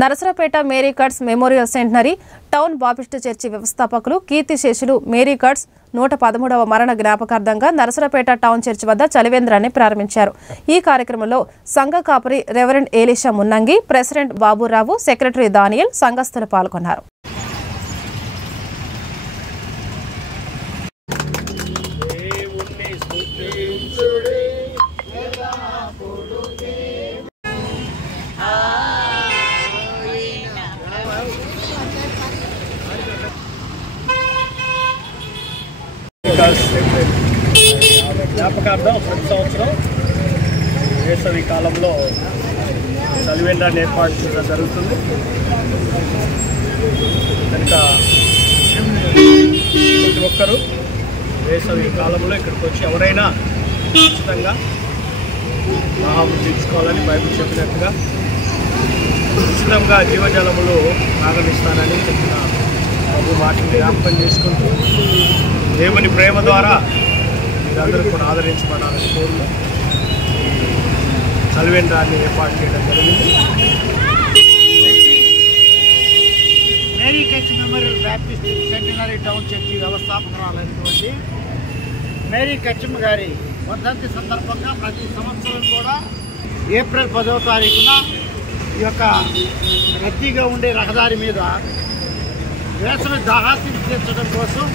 Narasaraopet Mary Cutts memorial centenary town Baptist church వ్యవస్థాపకులు కీర్తిశేషులు Mary cuts 113వ మరణ జ్ఞాపకార్థంగా నరసరావుపేట టౌన్ చర్చి వద్ద చలివేంద్రాన్ని ప్రారంభించారు. ఈ కార్యక్రమంలో సంఘ కాపరి reverend Elisha Munnangi, president Baburao, secretary Daniel, సంఘస్థులు పాల్గొన్నారు. జ్ఞాపకార్థం ప్రతి సంవత్సరం వేసవి కాలంలో చలివేంద్రాన్ని ఏర్పాటు చేయడం జరుగుతుంది. కనుక ప్రతి ఒక్కరూ వేసవి కాలంలో ఇక్కడికి వచ్చి ఎవరైనా ఖచ్చితంగా మహాబు తీసుకోవాలని బైబిల్ చెప్పినట్టుగా ఉచితంగా జీవజలములు తాగనిస్తానని చెప్పిన ప్రభు వాటిని జ్ఞాపకం చేసుకుంటూ దేవుని ప్రేమ ద్వారా మీరందరూ కూడా ఆదరించబడాలని కోరుతూ చలివేంద్రాన్ని ఏర్పాటు చేయడం జరిగింది. Mary Cutts Memorial Baptist Centenary Town Church వ్యవస్థాపకురాలైనటువంటి మేరీ కట్స్ గారి వర్ధంతి సందర్భంగా ప్రతి సంవత్సరం కూడా ఏప్రిల్ 10వ తారీఖున ఈ యొక్క రద్దీగా ఉండే రహదారి మీద వేసవి దాహాన్ని తీర్చడం కోసం